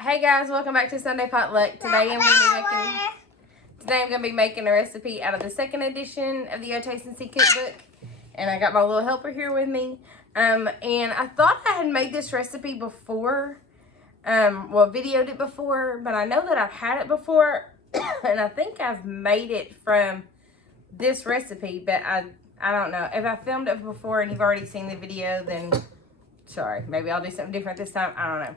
Hey guys, welcome back to Sunday Potluck. Today I'm gonna be making a recipe out of the second edition of the WHBC cookbook, and I got my little helper here with me. And I thought I had made this recipe before, videoed it before, but I know that I've had it before, and I think I've made it from this recipe, but I don't know. If I filmed it before and you've already seen the video, then sorry, maybe I'll do something different this time. I don't know.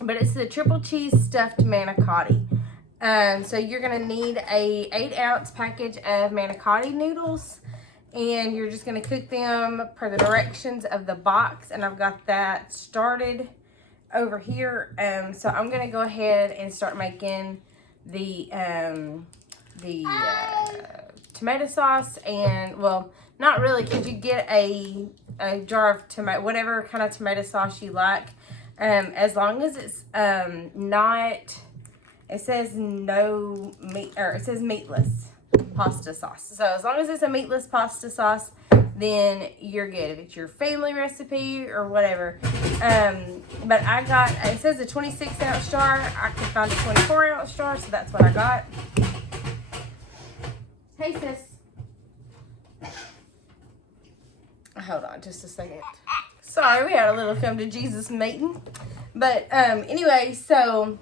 But it's the triple cheese stuffed manicotti. So you're gonna need a 8-ounce package of manicotti noodles, and you're just gonna cook them per the directions of the box. And I've got that started over here. So I'm gonna go ahead and start making the tomato sauce. And well, not really, because you get a jar of tomato, whatever kind of tomato sauce you like. As long as it's not, it says no meat, or it says meatless pasta sauce. So as long as it's a meatless pasta sauce, then you're good. If it's your family recipe or whatever. But I got, it says a 26-ounce jar. I could find a 24-ounce jar, so that's what I got. Hey sis. Hold on just a second. Sorry, we had a little come to Jesus meeting. But anyway, so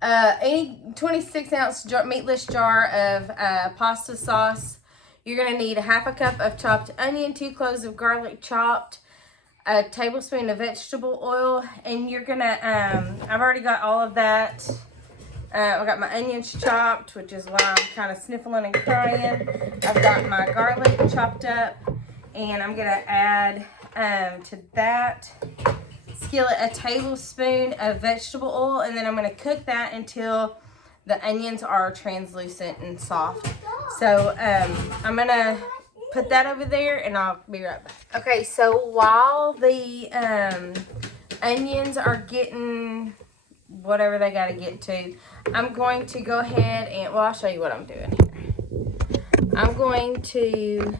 any 26-ounce meatless jar of pasta sauce. You're going to need a half a cup of chopped onion, 2 cloves of garlic chopped, a tablespoon of vegetable oil, and you're going to, I've already got all of that. I've got my onions chopped, which is why I'm kind of sniffling and crying. I've got my garlic chopped up, and I'm going to add to that skillet a tablespoon of vegetable oil, and then I'm going to cook that until the onions are translucent and soft. So I'm going to put that over there, and I'll be right back. Okay, so while the onions are getting whatever they got to get to, I'm going to go ahead and, well, I'll show you what I'm doing here. I'm going to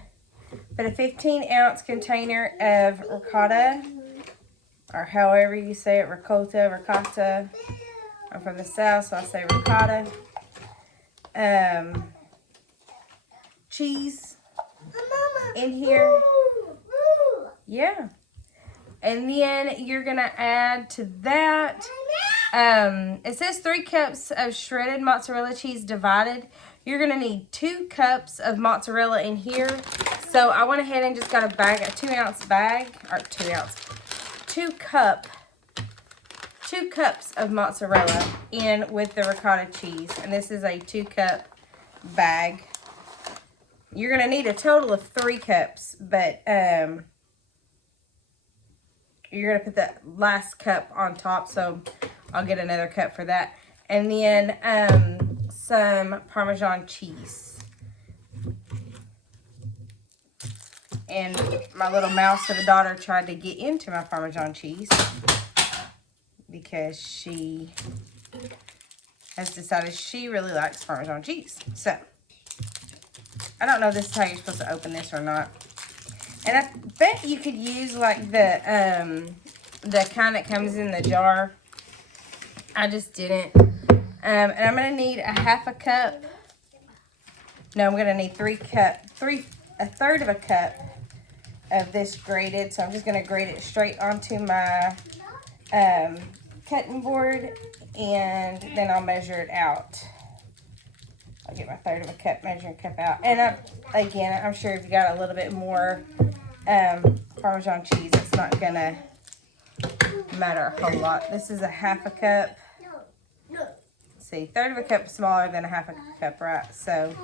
put a 15-ounce container of ricotta, or however you say it, ricotta. I'm from the South, so I say ricotta. Cheese in here. Yeah. And then you're going to add to that, it says 3 cups of shredded mozzarella cheese divided. You're going to need 2 cups of mozzarella in here. So I went ahead and just got a bag, a 2-ounce bag, or 2 cups of mozzarella in with the ricotta cheese. And this is a 2-cup bag. You're going to need a total of 3 cups, but you're going to put the last cup on top, so I'll get another cup for that. And then some Parmesan cheese. And my little mouse of a daughter tried to get into my Parmesan cheese because she has decided she really likes Parmesan cheese. So, I don't know if this is how you're supposed to open this or not. And I bet you could use like the kind that comes in the jar. I just didn't. And I'm going to need a half a cup. No, I'm going to need a third of a cup of this grated. So I'm just going to grate it straight onto my cutting board, and then I'll measure it out. I'll get my third of a cup measuring cup out. And again, I'm sure if you got a little bit more Parmesan cheese, it's not going to matter a whole lot. This is a half a cup. See, third of a cup is smaller than a half a cup, right? So,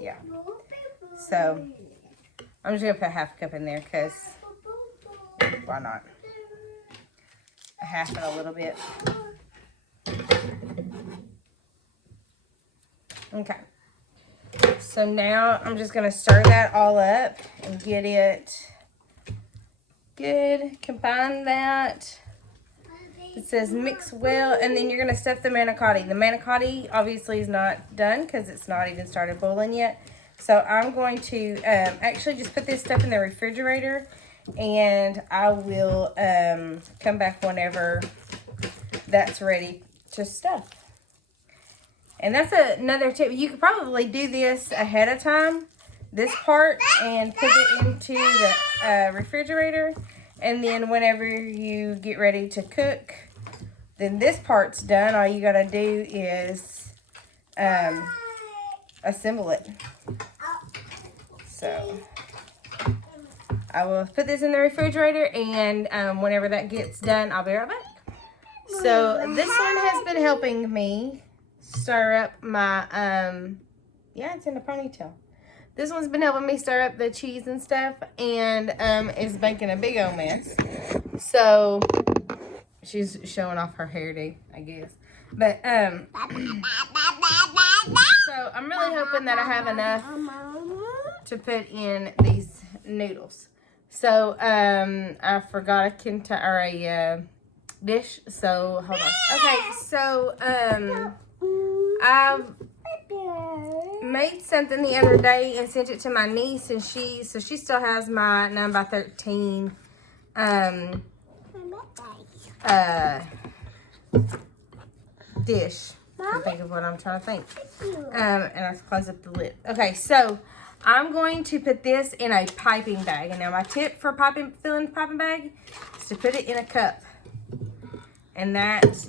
yeah. So, I'm just going to put a half a cup in there because why not? A half and a little bit. Okay. So now I'm just going to stir that all up and get it good. Combine that. It says mix well, and then you're going to stuff the manicotti. The manicotti obviously is not done because it's not even started boiling yet. So I'm going to actually just put this stuff in the refrigerator, and I will come back whenever that's ready to stuff. And that's another tip. You could probably do this ahead of time, this part, and put it into the refrigerator. And then whenever you get ready to cook, then this part's done. All you gotta do is assemble it. So I will put this in the refrigerator, and whenever that gets done, I'll be right back. So this one has been helping me stir up my, yeah, it's in the ponytail. This one's been helping me stir up the cheese and stuff, and is making a big old mess. So she's showing off her hairdo, I guess. But, so I'm really hoping that I have enough to put in these noodles. So, I forgot a dish, so hold on. Okay, so, I made something the other day and sent it to my niece, and she still has my 9x13, dish. I can't think of what I'm trying to think. And I have to close up the lid. Okay, so I'm going to put this in a piping bag. And now my tip for filling the piping bag is to put it in a cup. And that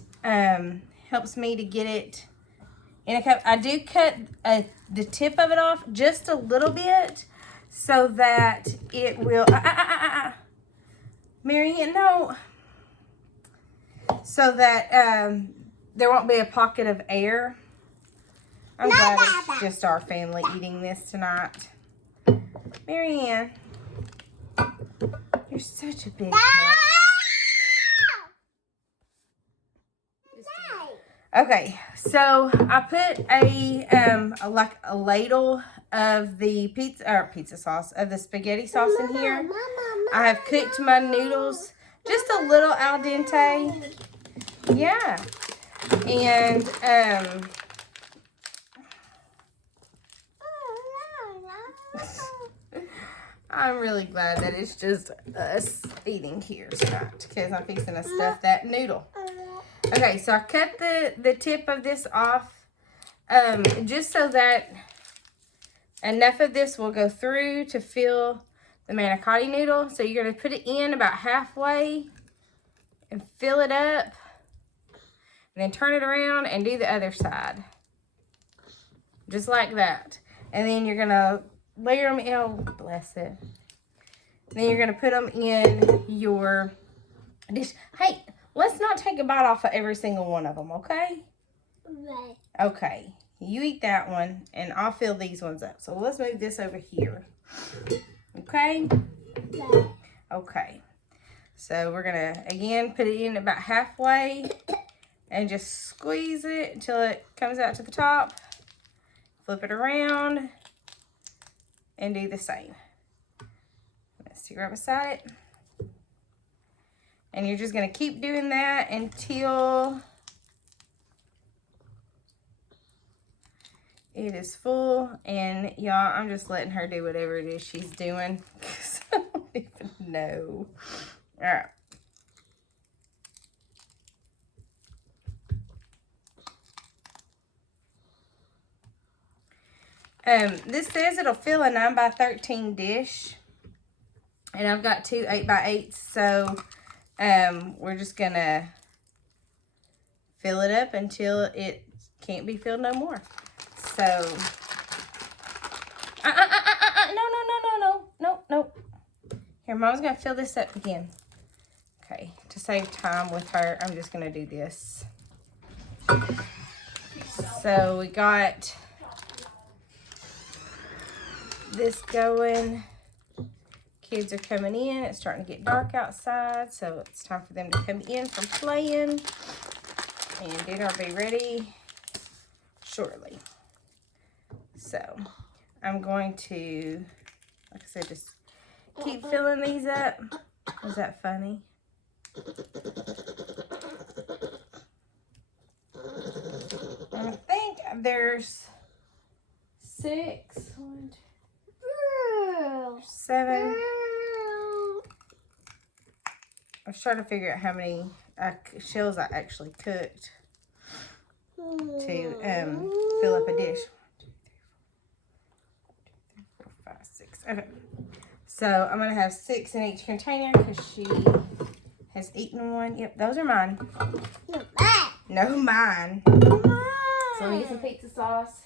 helps me to get it in a cup. I do cut the tip of it off just a little bit so that it will... Marianne, no. So that there won't be a pocket of air. I'm glad it's just our family eating this tonight. Marianne, you're such a big cat. Okay, so I put a ladle of the pizza sauce, of the spaghetti sauce in here. I have cooked my noodles just a little al dente. Yeah. And I'm really glad that it's just us eating here tonight, because I'm fixing to stuff that noodle. Okay, so I cut the tip of this off just so that enough of this will go through to fill the manicotti noodle. So you're going to put it in about halfway and fill it up. And then turn it around and do the other side. Just like that. And then you're going to layer them in. Oh, bless it. And then you're going to put them in your dish. Hey, let's not take a bite off of every single one of them, okay? Right. Okay. You eat that one, and I'll fill these ones up. So let's move this over here. Okay? Right. Okay. So we're going to, again, put it in about halfway. And just squeeze it until it comes out to the top. Flip it around. And do the same. Let's see right beside it. And you're just going to keep doing that until it is full. And y'all, I'm just letting her do whatever it is she's doing, because I don't even know. All right. This says it'll fill a 9x13 dish, and I've got two 8x8s, so we're just gonna fill it up until it can't be filled no more. So, no. Here, Mom's gonna fill this up again. Okay, to save time with her, I'm just gonna do this. So we got this going. Kids are coming in. It's starting to get dark outside, so it's time for them to come in from playing, and dinner will be ready shortly. So I'm going to, like I said, just keep filling these up. Was that funny? I think there's 6, 1, 2, 7, I was trying to figure out how many shells I actually cooked to fill up a dish. 1, 2, 3, 4, 5, 6. Okay. So I'm going to have 6 in each container because she has eaten one. Yep, those are mine. No, mine. No, mine. Mine. So let me get some pizza sauce.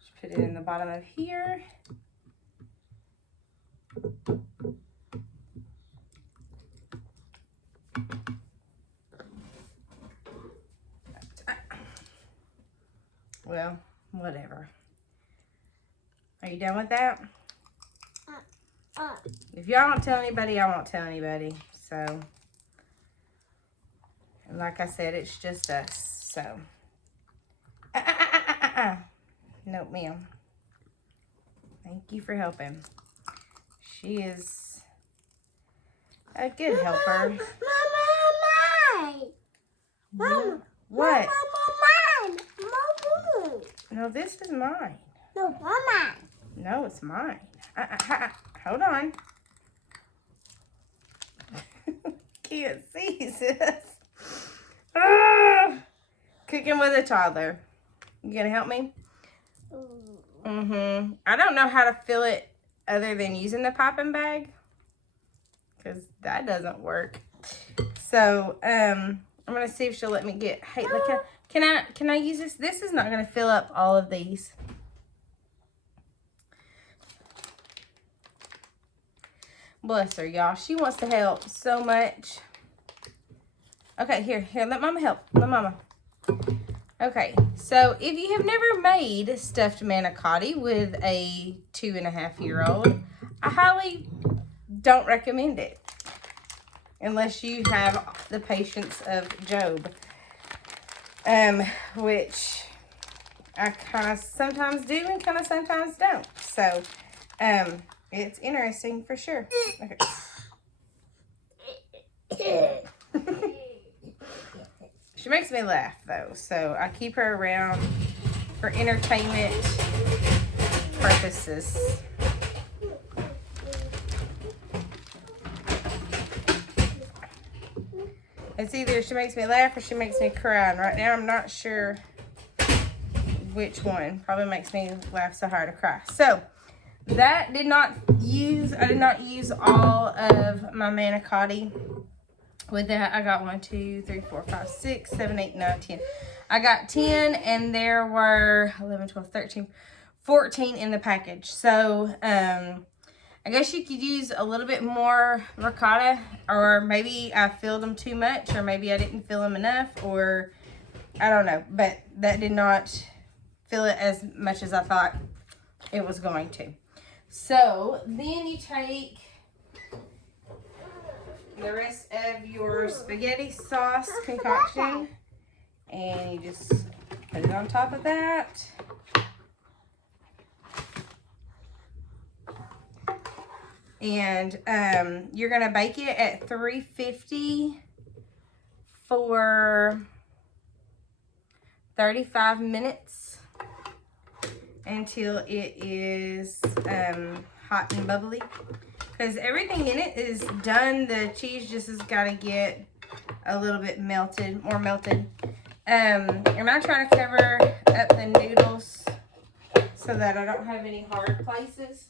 Just put it in the bottom of here. Well, whatever. Are you done with that? If y'all don't tell anybody, I won't tell anybody. So, and like I said, it's just us. So, nope, ma'am. Thank you for helping. She is a good helper. Mama. What? Mine. No, this is mine. No, mine. No, it's mine. Hold on. Can't see, sis. Cooking with a toddler. You gonna help me? Mm-hmm. I don't know how to fill it other than using the popping bag, because that doesn't work. So, I'm gonna see if she'll let me get. Hey, look, can I use this? This is not gonna fill up all of these. Bless her, y'all. She wants to help so much. Okay, here, let Mama help. Let Mama. Okay, so if you have never made stuffed manicotti with a 2.5-year-old, I highly don't recommend it. Unless you have the patience of Job. Which I kind of sometimes do and kind of sometimes don't. So, it's interesting for sure. Okay. She makes me laugh though, so I keep her around for entertainment purposes. It's either she makes me laugh or she makes me cry. And right now I'm not sure which one. Probably makes me laugh so hard to cry. So that I did not use all of my manicotti with that. I got 1, 2, 3, 4, 5, 6, 7, 8, 9, 10. I got 10 and there were 11, 12, 13, 14 in the package. So I guess you could use a little bit more ricotta, or maybe I filled them too much, or maybe I didn't fill them enough, or I don't know. But that did not fill it as much as I thought it was going to. So then you take the rest of your spaghetti sauce concoction and you just put it on top of that. And you're going to bake it at 350 for 35 minutes until it is hot and bubbly. Because everything in it is done. The cheese just has got to get a little bit melted, more melted. And I'm trying to cover up the noodles so that I don't have any hard places.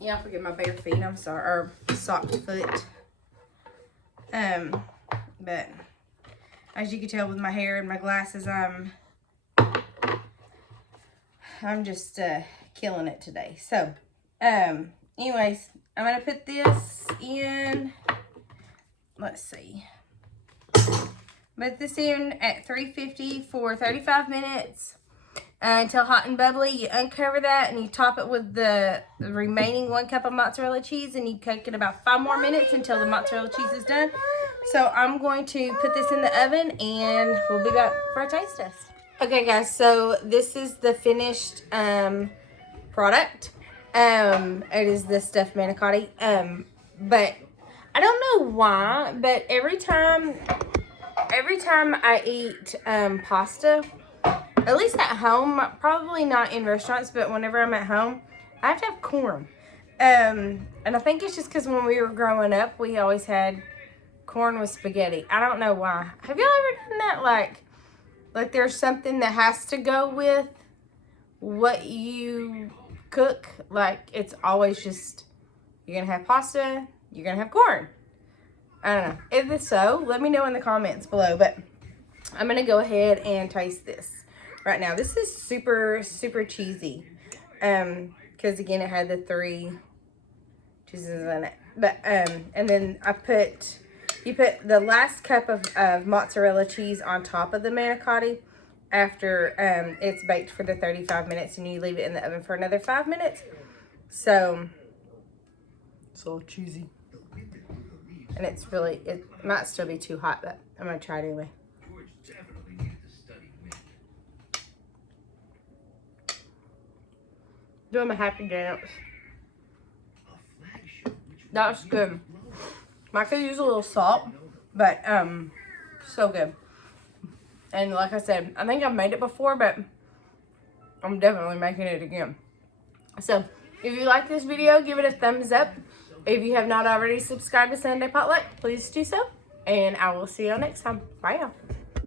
Yeah, I forget my bare feet. I'm sorry, or socked foot. But as you can tell with my hair and my glasses, I'm just killing it today. So, anyways, I'm gonna put this in. Let's see. Put this in at 350 for 35 minutes. Until hot and bubbly. You uncover that and you top it with the remaining 1 cup of mozzarella cheese, and you cook it about 5 more minutes until the mozzarella cheese is done. So I'm going to put this in the oven and we'll be back for a taste test. Okay guys, so this is the finished product. It is the stuffed manicotti. But I don't know why, but every time I eat pasta, at least at home, probably not in restaurants, but whenever I'm at home, I have to have corn. And I think it's just because when we were growing up, we always had corn with spaghetti. I don't know why. Have y'all ever done that? Like there's something that has to go with what you cook. Like it's always just, you're going to have pasta, you're going to have corn. I don't know. If it's so, let me know in the comments below. But I'm going to go ahead and taste this right now. This is super, super cheesy. Because again, it had the 3 cheeses in it. But, and then you put the last cup of mozzarella cheese on top of the manicotti after it's baked for the 35 minutes, and you leave it in the oven for another 5 minutes. So, it's a little cheesy. And it's really, it might still be too hot, but I'm going to try it anyway. Doing my happy dance. That was good. Might could use a little salt, but so good. And like I said, I think I've made it before, but I'm definitely making it again. So if you like this video, give it a thumbs up. If you have not already subscribed to Sunday Potluck, please do so. And I will see y'all next time. Bye y'all.